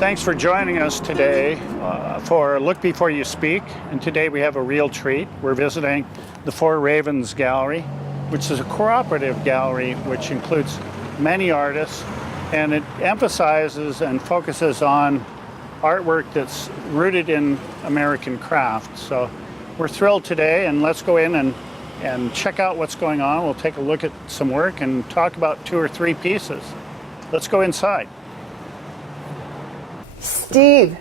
Thanks for joining us today for Look Before You Speak. And today we have a real treat. We're visiting the Four Ravens Gallery, which is a cooperative gallery which includes many artists, and it emphasizes and focuses on artwork that's rooted in American craft. So we're thrilled today, and let's go in and check out what's going on. We'll take a look at some work and talk about 2 or 3 pieces. Let's go inside. Steve,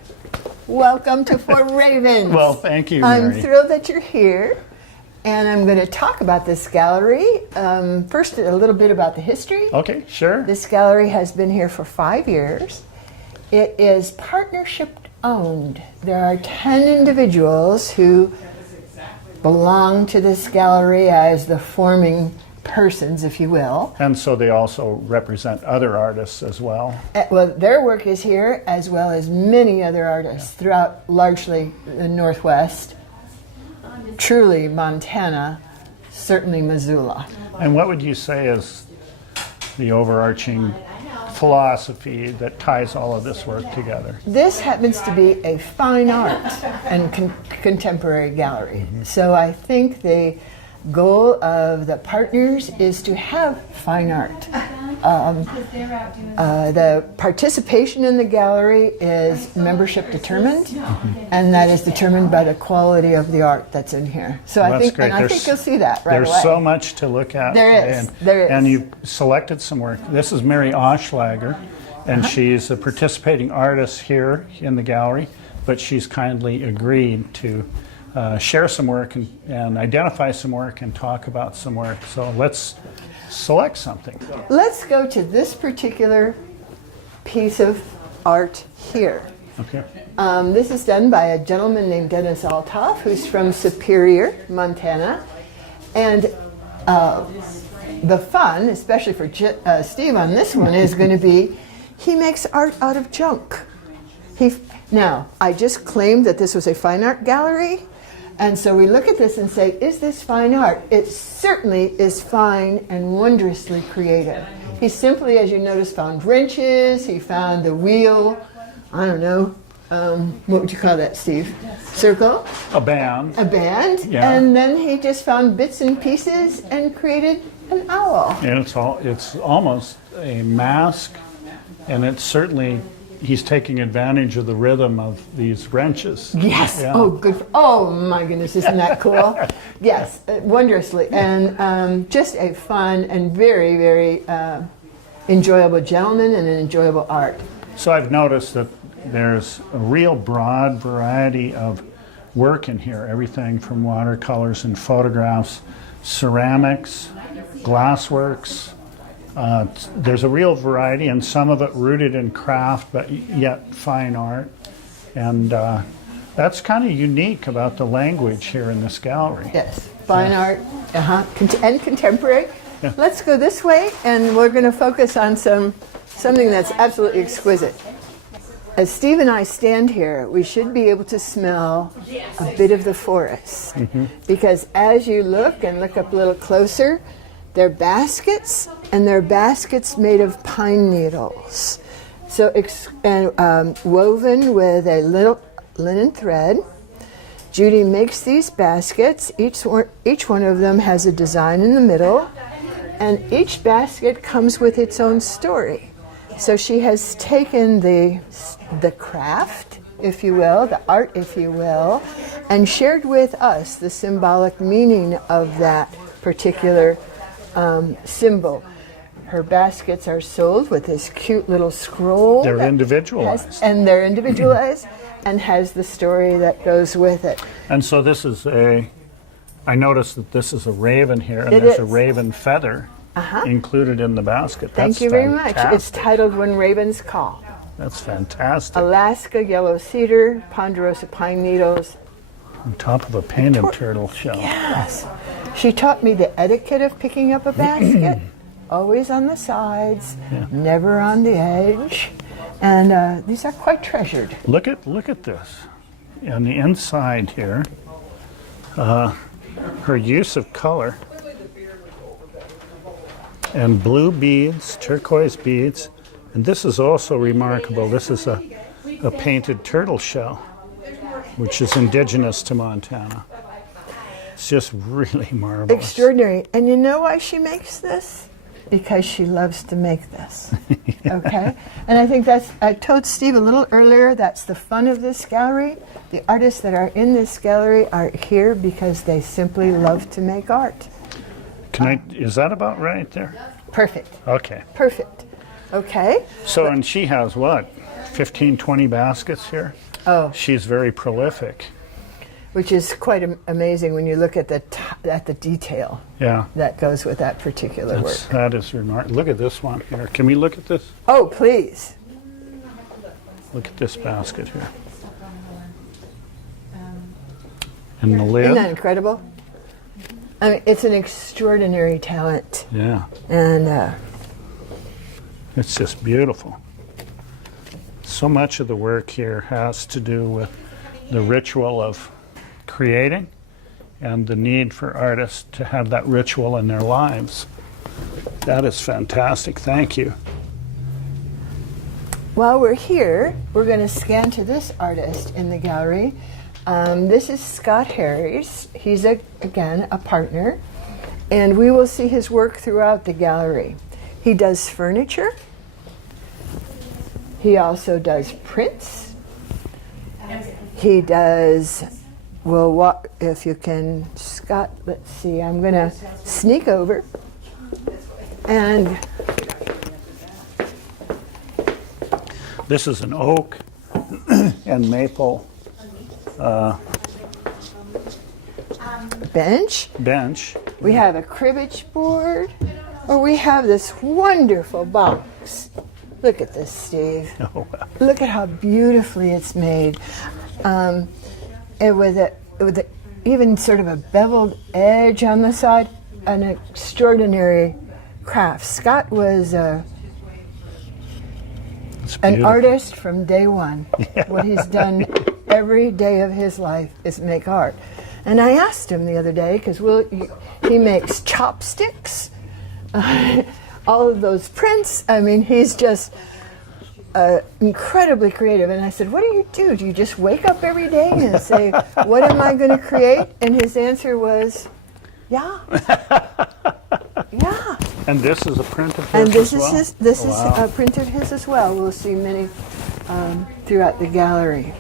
welcome to Four Ravens. Well, thank you, Mary. I'm thrilled that you're here, and I'm going to talk about this gallery. First, a little bit about the history. Okay, sure. This gallery has been here for 5 years. It is partnership owned. There are 10 individuals who belong to this gallery as the forming persons, if you will. And so they also represent other artists as well. Well, their work is here, as well as many other artists throughout largely the Northwest, truly Montana, certainly Missoula. And what would you say is the overarching philosophy that ties all of this work together? This happens to be a fine art and contemporary gallery. So I think the goal of the partners is to have fine art. The participation in the gallery is membership determined, and that is determined by the quality of the art that's in here. So Well, I think, and I think you'll see that right away. There's so much to look at. There is. And you've selected some work. This is Mary Oschlager, and she's a participating artist here in the gallery, but she's kindly agreed to share some work and identify some work and talk about some work. So let's select something. Let's go to this particular piece of art here. Okay. This is done by a gentleman named Dennis Althoff, who's from Superior, Montana. And the fun, especially for Steve on this one, is going to be he makes art out of junk. Now, I just claimed that this was a fine art gallery. And so we look at this and say, is this fine art? It certainly is fine and wondrously creative. He simply, as you notice, found wrenches. He found the wheel. I don't know. What would you call that, Steve? Circle? A band. A band. Yeah. And then he just found bits and pieces and created an owl. And it's almost a mask, and it's certainly he's taking advantage of the rhythm of these wrenches. Yes. Yeah. Oh, good. Oh, my goodness. Isn't that cool? Yes. Wondrously. And just a fun and very, very enjoyable gentleman and an enjoyable art. So I've noticed that there's a real broad variety of work in here. Everything from watercolors and photographs, ceramics, glassworks. There's a real variety, and some of it rooted in craft, but yet fine art. And that's kind of unique about the language here in this gallery. Yes, fine art and contemporary. Yeah. Let's go this way, and we're going to focus on something that's absolutely exquisite. As Steve and I stand here, we should be able to smell a bit of the forest. Because as you look and look up a little closer, they're baskets, and they're baskets made of pine needles. So woven with a little linen thread. Judy makes these baskets. Each one of them has a design in the middle, and each basket comes with its own story. So she has taken the craft, if you will, the art, if you will, and shared with us the symbolic meaning of that particular symbol. Her baskets are sold with this cute little scroll. They're individualized. They're individualized and has the story that goes with it. And so this is I noticed that this is a raven here, and It there's is. a raven feather included in the basket. Thank you very much. It's titled When Ravens Call. That's fantastic. Alaska yellow cedar, ponderosa pine needles. On top of a painted turtle shell. Yes. She taught me the etiquette of picking up a basket. Always on the sides, never on the edge. And these are quite treasured. Look at this. On the inside here, her use of color and blue beads, turquoise beads, and this is also remarkable. This is a a painted turtle shell, which is indigenous to Montana. It's just really marvelous. Extraordinary. And you know why she makes this? Because she loves to make this. Okay? And I think I told Steve a little earlier, that's the fun of this gallery. The artists that are in this gallery are here because they simply love to make art. Is that about right there? Perfect. Okay. Perfect. Okay? So, and she has what, 15, 20 baskets here? Oh. She's very prolific. Which is quite amazing when you look at the detail that goes with that particular work. That is remarkable. Look at this one here. Can we look at this? Oh, please. Look at this basket here. And the lid. Isn't that incredible? I mean, it's an extraordinary talent. Yeah. And it's just beautiful. So much of the work here has to do with the ritual of creating and the need for artists to have that ritual in their lives. That is fantastic. Thank you. while we're here, we're going to scan to this artist in the gallery. This is Scott Harris. He's, again, a partner. And we will see his work throughout the gallery. He does furniture. He also does prints. He does, well, what, if you can, Scott, let's see, I'm going to sneak over. And this is an oak and maple bench. We have a cribbage board, or we have this wonderful box. Look at this, Steve. Oh, wow. Look at how beautifully it's made. And with a even sort of a beveled edge on the side, an extraordinary craft. Scott was an artist from day one. Yeah. What he's done every day of his life is make art. And I asked him the other day, because he makes chopsticks, all of those prints. I mean, he's just incredibly creative. And I said, what do you do? Do you just wake up every day and say, what am I going to create? And his answer was, yeah. Yeah. And this is a print of his And this as is well? this Wow. is a print of his as well. We'll see many throughout the gallery.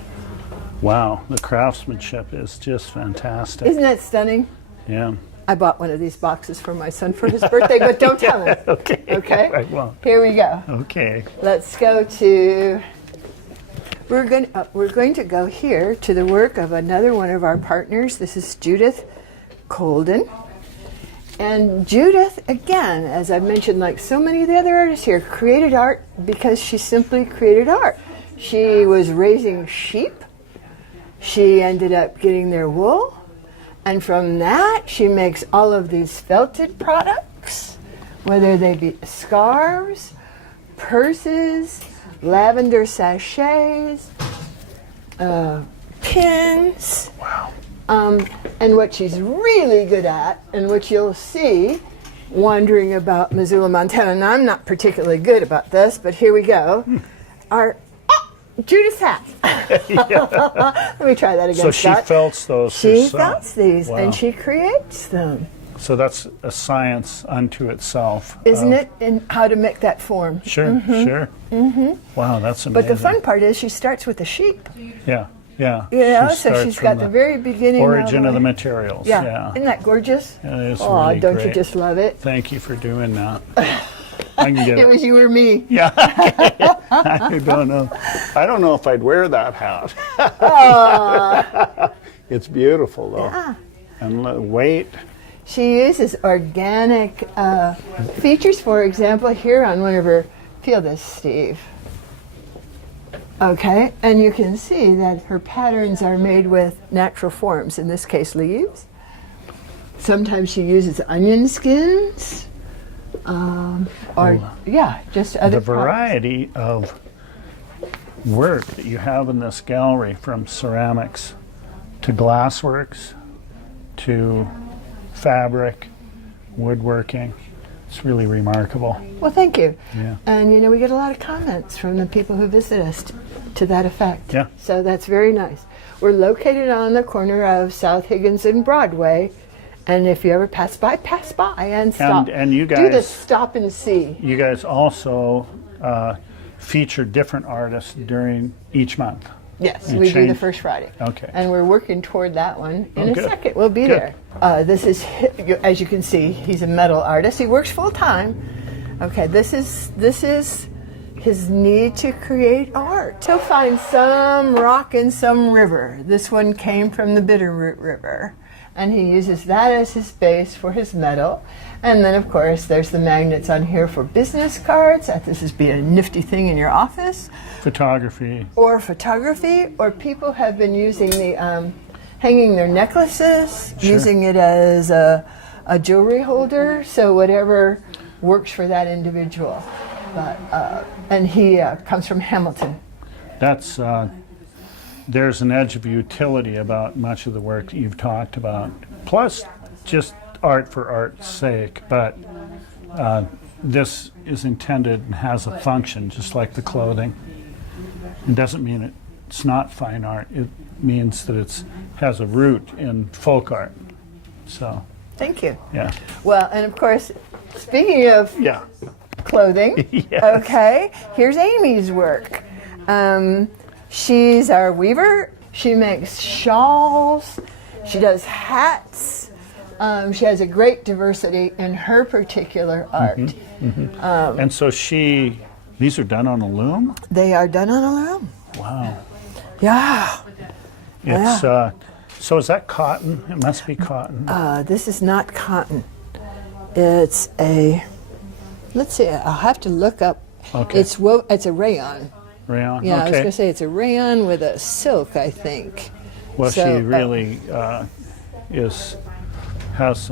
Wow, the craftsmanship is just fantastic. Isn't that stunning? Yeah. I bought one of these boxes for my son for his birthday, but don't tell him. Okay. Okay? I won't. Here we go. Okay. Let's go to, we're going to go here to the work of another one of our partners. This is Judith Colden. And Judith, again, as I've mentioned, like so many of the other artists here, created art because she simply created art. She was raising sheep. She ended up getting their wool. And from that, she makes all of these felted products, whether they be scarves, purses, lavender sachets, pins. Wow. And what she's really good at, and what you'll see wandering about Missoula, Montana, and I'm not particularly good about this, but here we go, are Judith's hats. Let me try that again, So she Scott. felts those She herself. felts these, Wow. and she creates them. So that's a science unto itself. Isn't it? And how to make that form. Sure, sure. Mm-hmm. Wow, that's amazing. But the fun part is she starts with the sheep. Yeah, yeah. You know, She so starts she's from got the very beginning. origin of the way. materials. Yeah. Yeah. Isn't that gorgeous? Yeah, it is Oh, really don't you great. just love it? Thank you for doing that. I can get It was you or me. Yeah. I don't know. I don't know if I'd wear that hat. It's beautiful though. Yeah. And weight. She uses organic features, for example, here on one of her, feel this, Steve. Okay, and you can see that her patterns are made with natural forms, in this case leaves. Sometimes she uses onion skins, just other The variety of work that you have in this gallery, from ceramics to glassworks to fabric, woodworking. It's really remarkable. Well, thank you. Yeah. And we get a lot of comments from the people who visit us to that effect. Yeah. So that's very nice. We're located on the corner of South Higgins and Broadway. And if you ever pass by and stop. And you guys do the stop and see. You guys also feature different artists during each month. Yes, You we do the change- first Friday. Okay. And we're working toward that one in Oh, a good. second. We'll be Good. there. This is, as you can see, he's a metal artist. He works full time. Okay, this is his need to create art. He'll find some rock and some river. This one came from the Bitterroot River. And he uses that as his base for his metal. And then, of course, there's the magnets on here for business cards. This would be a nifty thing in your office. Photography. Or photography, or people have been using the hanging their necklaces, Sure. using it as a jewelry holder. So whatever works for that individual. But and he comes from Hamilton. That's there's an edge of utility about much of the work that you've talked about. Plus, just art for art's sake. But this is intended and has a function, just like the clothing. It doesn't mean it's not fine art. It means that it has a root in folk art. So, Thank you. yeah. Well, and of course, speaking of Yeah. clothing, Yes. okay, here's Amy's work. She's our weaver. She makes shawls. She does hats. She has a great diversity in her particular art. And so these are done on a loom? They are done on a loom. Wow. Yeah. It's so is that cotton? It must be cotton. This is not cotton. It's let's see, I'll have to look up. Okay. It's a rayon. Rayon. Yeah, I was Okay. going to say it's a rayon with a silk, I think. Well, So, she really has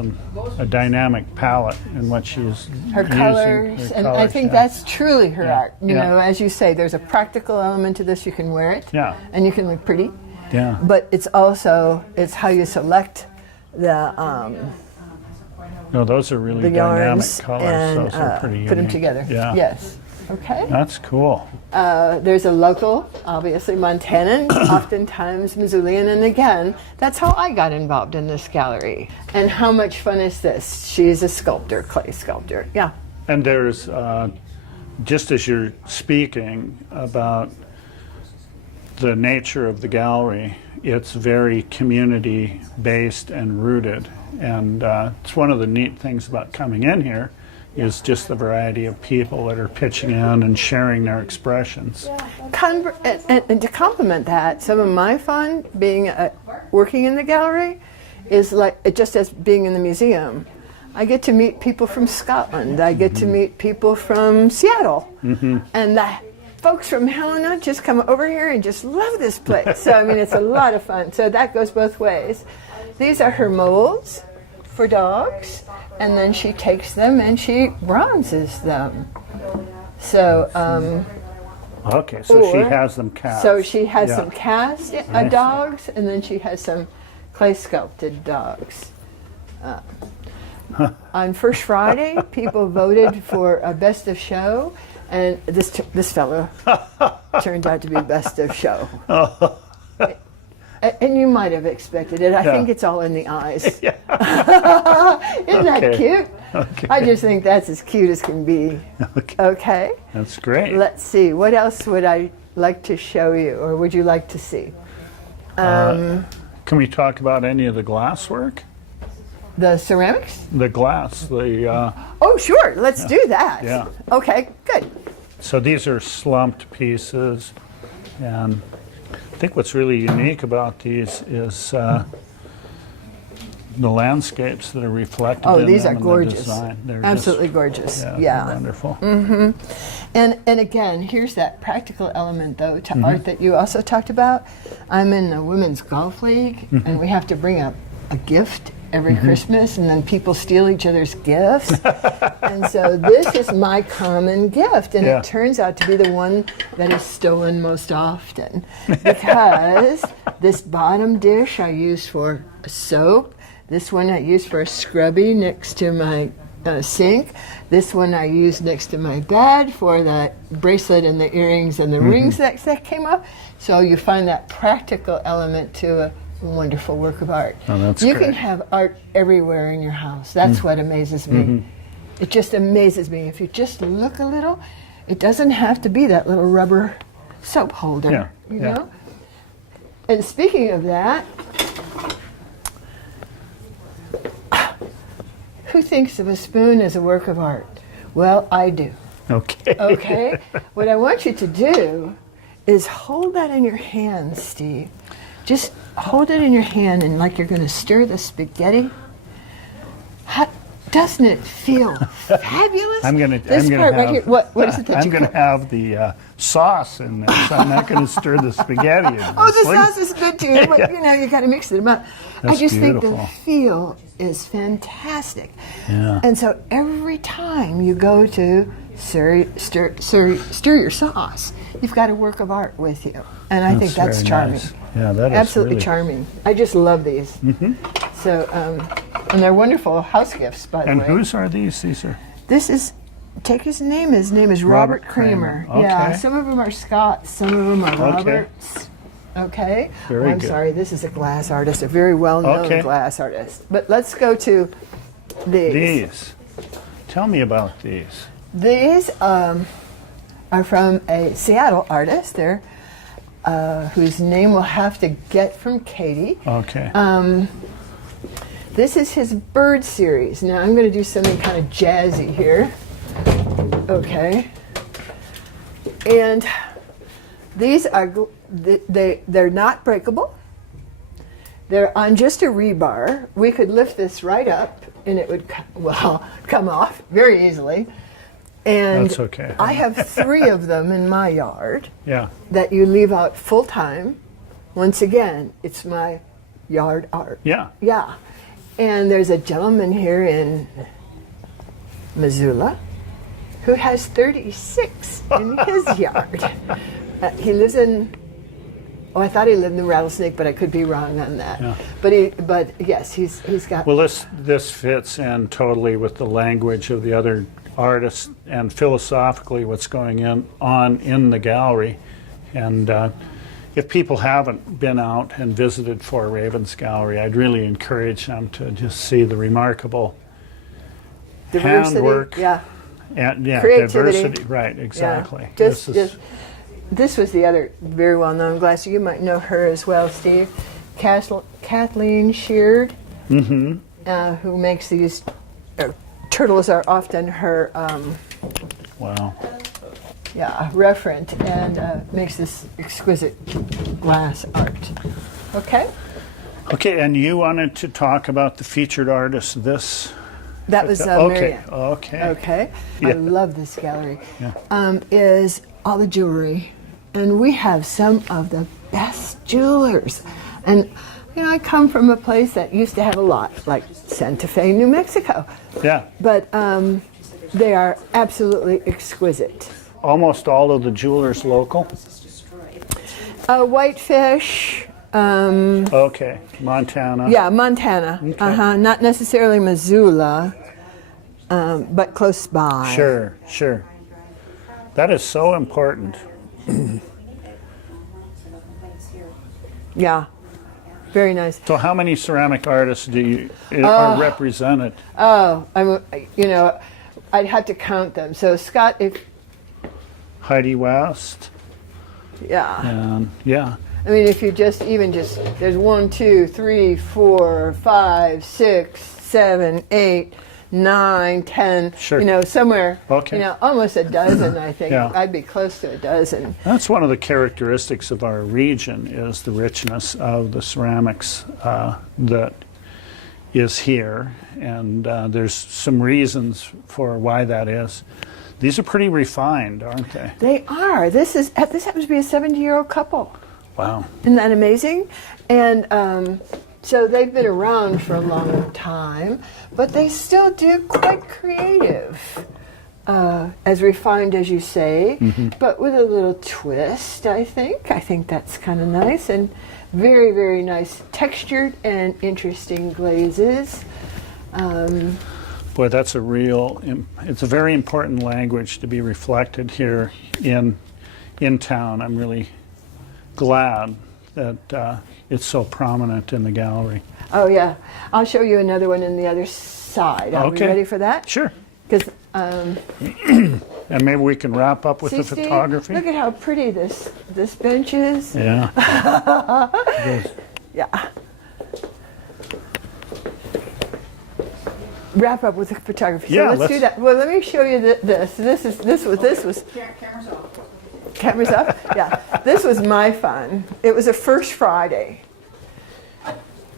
a dynamic palette in what she's her using. colors, Her and I colors, think yeah. that's truly her Yeah, art. You yeah. know, as you say, there's a practical element to this. You can wear it, Yeah. and you can look pretty. Yeah. But it's how you select the No, those are really the dynamic yarns colors. and Those are pretty put them unique. together. Yeah. Yes. Okay. That's cool. There's a local, obviously Montanan, oftentimes Missoulian, and again, that's how I got involved in this gallery. And how much fun is this? She's a sculptor, clay sculptor. Yeah. And there's, just as you're speaking about the nature of the gallery, it's very community-based and rooted. And it's one of the neat things about coming in here is just the variety of people that are pitching in and sharing their expressions. And to complement that, some of my fun being working in the gallery is like just as being in the museum. I get to meet people from Scotland. I get to meet people from Seattle. And the folks from Helena just come over here and just love this place. So, I mean, it's a lot of fun. So that goes both ways. These are her molds for dogs, and then she takes them and she bronzes them. So, Okay, so she Or- has them cast. so she has Yeah. some cast Nice. dogs, and then she has some clay sculpted dogs. On First Friday, people voted for a best of show, and this fellow turned out to be best of show. And you might have expected it. I Yeah. think it's all in the eyes. Isn't that Okay. cute? Okay. I just think that's as cute as can be. Okay. Okay. That's great. Let's see. What else would I like to show you, or would you like to see? Can we talk about any of the glass work? The ceramics? The glass, Oh, sure. Let's do that. Yeah. Okay, good. so these are slumped pieces, and I think what's really unique about these is the landscapes that are reflected Oh, in these them are and gorgeous. the design. They're Absolutely just, gorgeous. yeah, Yeah. they're wonderful. And again, here's that practical element, though, Mm-hmm. to art that you also talked about. I'm in the Women's Golf League, Mm-hmm. and we have to bring a gift every Christmas, and then people steal each other's gifts. And so this is my common gift, and Yeah. it turns out to be the one that is stolen most often. Because this bottom dish I use for soap, this one I use for a scrubby next to my sink. This one I used next to my bed for the bracelet and the earrings and the rings that came up. So you find that practical element to a wonderful work of art. Oh, that's you great. can have art everywhere in your house. That's what amazes me. It just amazes me. If you just look a little, it doesn't have to be that little rubber soap holder. Yeah, You yeah. know? And speaking of that, who thinks of a spoon as a work of art? Well, I do. Okay. Okay? What I want you to do is hold that in your hand, Steve. Just hold it in your hand and like you're going to stir the spaghetti. Doesn't it feel fabulous? I'm gonna This have, part right here. What is it that I'm you gonna cook? have the sauce in there, so I'm not gonna stir the spaghetti. Oh, the sauce is good too, but you know, you got to mix them up. I That's just think beautiful. the feel is fantastic. Yeah. And so every time you go to stir your sauce, you've got a work of art with you. And I think that's very charming. nice. Yeah, that is Absolutely really charming. I just love these. So, and they're wonderful house gifts, by the And way. whose are these? These are. This is, take his name. His name is Robert Robert Kramer. Kramer. Yeah, Okay. some of them are Scots, some of them are Okay. Roberts. Okay. Very I'm good. sorry, this is a glass artist, a very well-known Okay. glass artist. But let's go to these. These. Tell me about these. These are from a Seattle artist there, whose name we'll have to get from Katie. Okay. This is his bird series. Now I'm going to do something kind of jazzy here. Okay. And these are, they're not breakable. They're on just a rebar. We could lift this right up and it would, come off very easily. And That's okay. I have 3 of them in my yard Yeah. that you leave out full time. Once again, it's my yard art. Yeah. Yeah. And there's a gentleman here in Missoula who has 36 in his yard. He lives in, I thought he lived in Rattlesnake, but I could be wrong on that. Yeah. But yes, he's got. Well, this fits in totally with the language of the other artists and philosophically what's going on in the gallery. And if people haven't been out and visited Four Ravens Gallery, I'd really encourage them to just see the remarkable Diversity, handwork yeah. and Creativity. diversity. Right, exactly. Yeah. This This was the other very well-known glass. You might know her as well, Steve. Kathleen Sheard, who makes these. Turtles are often her wow. referent and makes this exquisite glass art. Okay? Okay, and you wanted to talk about the featured artist. That was okay. Marianne. Okay. Okay. Yeah. I love this gallery. Yeah. Is all the jewelry. And we have some of the best jewelers. And, you know, I come from a place that used to have a lot, like Santa Fe, New Mexico. Yeah. But they are absolutely exquisite. Almost all of the jewelers local. Whitefish. Okay. Montana. Yeah, Montana. Okay. Not necessarily Missoula, but close by. Sure. That is so important. Yeah, very nice. So how many ceramic artists are represented? Oh, I'd have to count them. So Scott, Heidi West. yeah. And yeah. I mean, if you there's 1, 2, 3, 4, 5, 6, 7, 8, 9, 10. Sure. You know, somewhere. Okay. You know, almost a dozen. I think Yeah. I'd be close to a dozen. That's one of the characteristics of our region is the richness of the ceramics that is here. And there's some reasons for why that is. These are pretty refined, aren't they? They are. This happens to be a 70-year-old couple. Wow. Isn't that amazing? And so they've been around for a long time, but they still do quite creative, as refined as you say, but with a little twist, I think. I think that's kind of nice and very, very nice textured and interesting glazes. Boy, that's it's a very important language to be reflected here in town. I'm really glad that it's so prominent in the gallery. Oh yeah, I'll show you another one in the other side. Are we ready for that? Sure. Because and maybe we can wrap up with the Steve, photography. look at how pretty this bench is. Yeah. Yeah. Wrap up with the photography. Yeah, so let's do that. Well, let me show you this. This was. Cameras off. Cameras up? Yeah. This was my fun. It was a first Friday.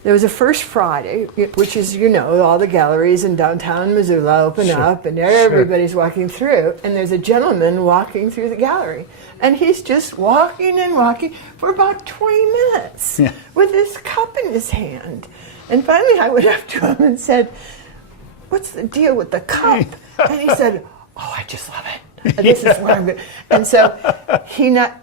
There was a first Friday, which is, all the galleries in downtown Missoula open up and everybody's walking through. And there's a gentleman walking through the gallery. And he's just walking and walking for about 20 minutes with this cup in his hand. And finally I went up to him and said, "What's the deal with the cup?" And he said, "Oh, I just love it. And this is where I'm going." And so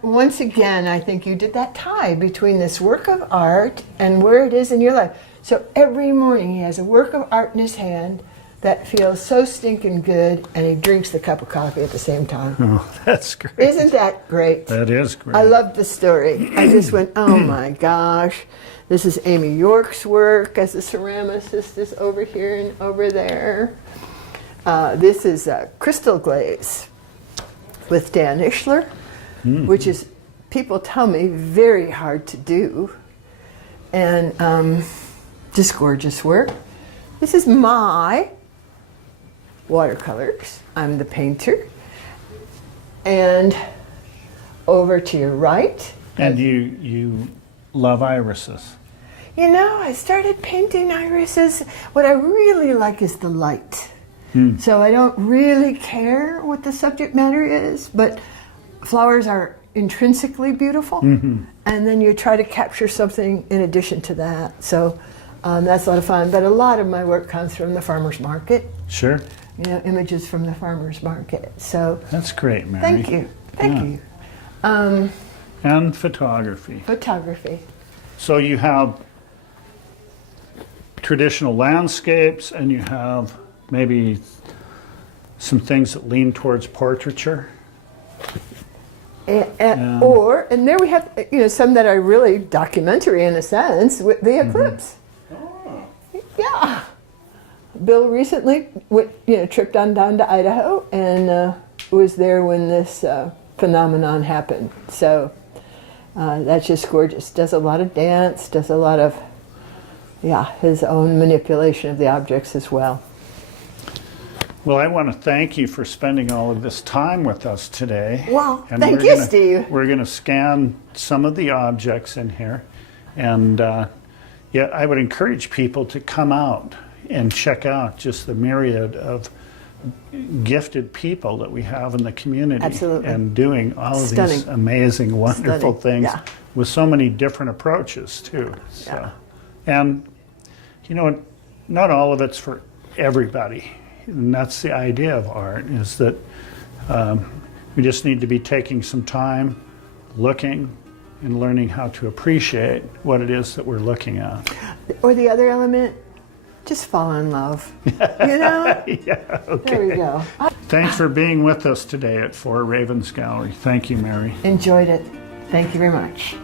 once again, I think you did that tie between this work of art and where it is in your life. So every morning he has a work of art in his hand that feels so stinking good, and he drinks the cup of coffee at the same time. Oh, that's great. Isn't that great? That is great. I loved the story. I just went, oh my gosh. This is Amy York's work as a ceramicist is over here and over there. This is crystal glaze with Dan Ishler, which is, people tell me, very hard to do. And just gorgeous work. This is my watercolors. I'm the painter. And over to your right. And you love irises. I started painting irises. What I really like is the light. So I don't really care what the subject matter is, but flowers are intrinsically beautiful. And then you try to capture something in addition to that. So that's a lot of fun. But a lot of my work comes from the farmer's market. Sure. Images from the farmer's market. So that's great, Mary. Thank you. Thank you. And photography. Photography. So you have traditional landscapes, and you have maybe some things that lean towards portraiture. And there we have some that are really documentary in a sense with the eclipse. Yeah. Bill recently tripped on down to Idaho and was there when this phenomenon happened. So that's just gorgeous. Does a lot of dance, does a lot of his own manipulation of the objects as well. Well, I want to thank you for spending all of this time with us today. Well, and thank you, Steve. We're going to scan some of the objects in here. And I would encourage people to come out and check out just the myriad of gifted people that we have in the community. Absolutely. And doing all of these amazing, wonderful things with so many different approaches, too. So, and, not all of it's for everybody. And that's the idea of art, is that we just need to be taking some time, looking, and learning how to appreciate what it is that we're looking at. Or the other element, just fall in love. Yeah, okay. There we go. Thanks for being with us today at Four Ravens Gallery. Thank you, Mary. Enjoyed it. Thank you very much.